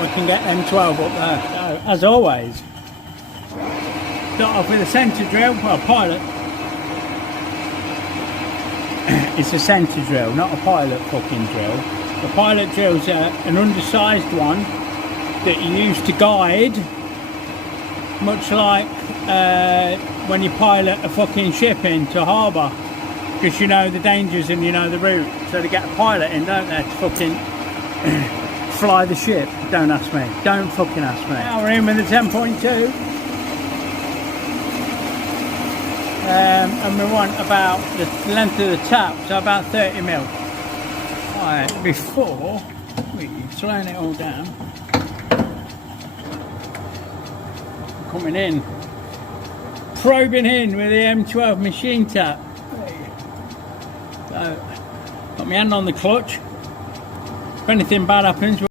we can get M12 up there. So, as always, start off with a centre drill, well, a pilot. It's a centre drill, not a pilot fucking drill. The pilot drill's an undersized one that you use to guide, much like when you pilot a fucking ship into harbour, because you know the dangers and you know the route. So they get a pilot in, don't they, to fucking fly the ship. Don't ask me. Don't fucking ask me. Now we're in with the 10.2. And we want about the length of the tap, so about 30 mil. Right, before we've slowing it all down, coming in, probing in with the M12 machine tap. So, got my hand on the clutch. If anything bad happens,